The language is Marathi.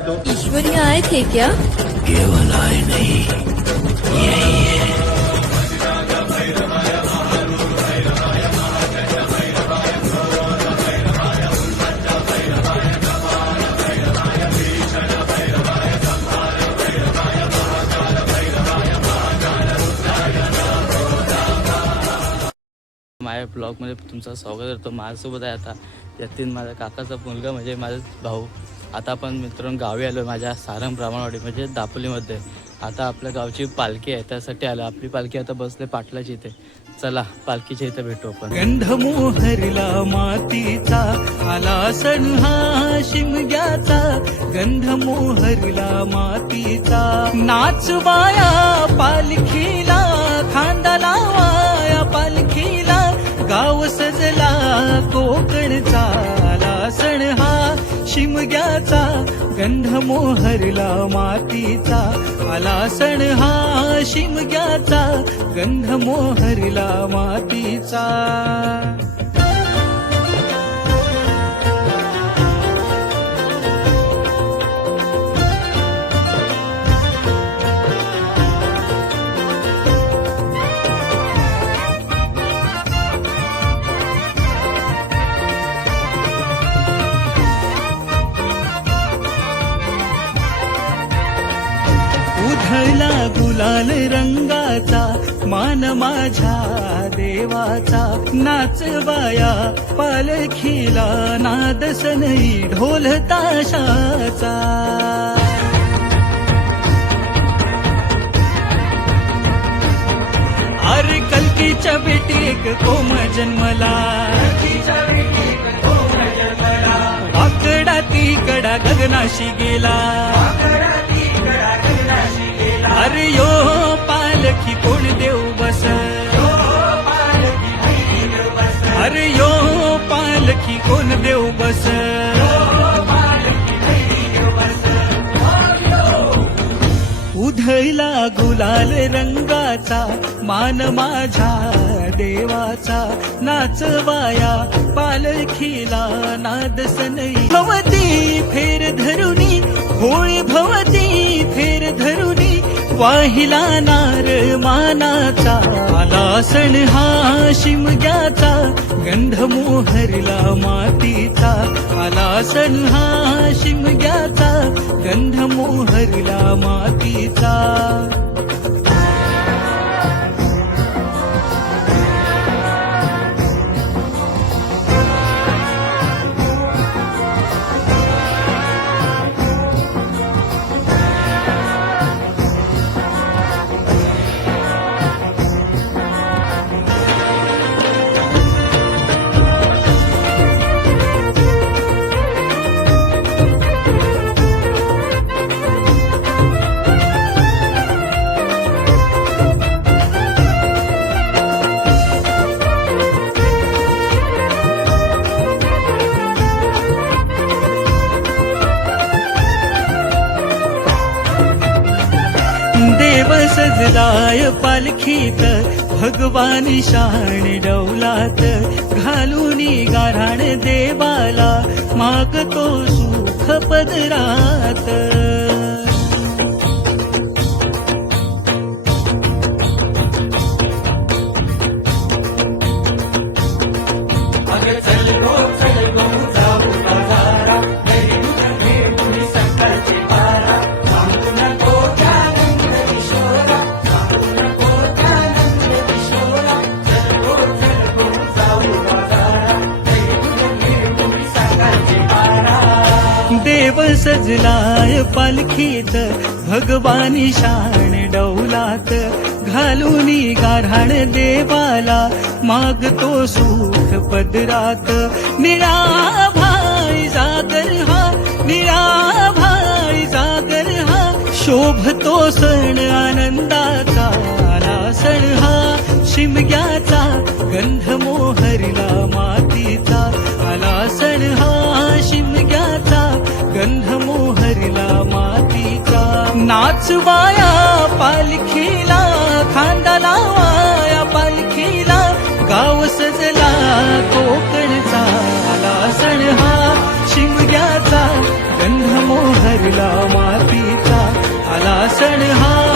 ईश्वरी आए थे क्या? केवल आए नहीं, यही है। माझ्या ब्लॉगमध्ये तुमचं स्वागत करतो. माझ्यासोबत आहे आता यातीन, माझ्या काकाचा मुलगा म्हणजे माझा भाऊ. आता आपण मित्रांनो गावी आलो माझ्या सारंग ब्राह्मणवाडी म्हणजे दापोलीमध्ये. आता आपल्या गावची पालखी आहे त्यासाठी आलो. आपली पालखी आता बसले पाटलाची इथे. चला पालखीच्या इथे भेटू आपण. गंधमोहरला मातीचा आला सण हा शिमग्याचा. गंधमोहरला मातीचा नाच वाया पालखीला, खांदा लावाया पालखीला. गाव सजला कोकणचा आला सण हा शिमग्याचा. गंधमोहरला मातीचा आला सण हा शिमग्याचा. गंधमोहरला मातीचा. उधळला गुलाल रंगाचा मान माझ्या देवाचा. नाचवाया पालखीला नाद सनई ढोल ताशाचा. अरे कल्कीच्या बेटी एक कोम जन्मला. वाकडा तिकडा गगनाशी गेला. अरे यो पालखी कोण देऊ बस. अरे यो पालखी कोण देऊ बस. उधळला गुलाल रंगाचा मान माझ्या देवाचा. नाचवाया पालखीला नाद सनई भवती फेर धरुणी. होळी भवती फेर धरुणी. वाहिला नार मानाचा आला सण हा शिमग्याचा. गंधमोहरला मातीचा आला सण हा शिमग्याचा. गंधमोहरला मातीचा. देव सजलाय पालखीत भगवानी शान डौलात. घालूनी गाऱ्हाण देवाला मागतो सुख पदरात. देव सजलाय पालखीत भगवानी शान डौलात. घालूनी गाऱ्हाण देवाला मागतो सुख पदरात. निळा भाई जागर हा, निळा भाई जागर हा. शोभतो सण आनंदाचा आला सण हा शिमग्याचा. गंधमोहरला मातीचा आला सण हा शिमग्याचा. गंधमोहरला मातीचा. नाचवाया पालखीला, खांदा लावाया पालखीला. गाव सजला कोकणचा आला सण हा शिमग्याचा. गंध मोहरला मातीचा, आला सण हा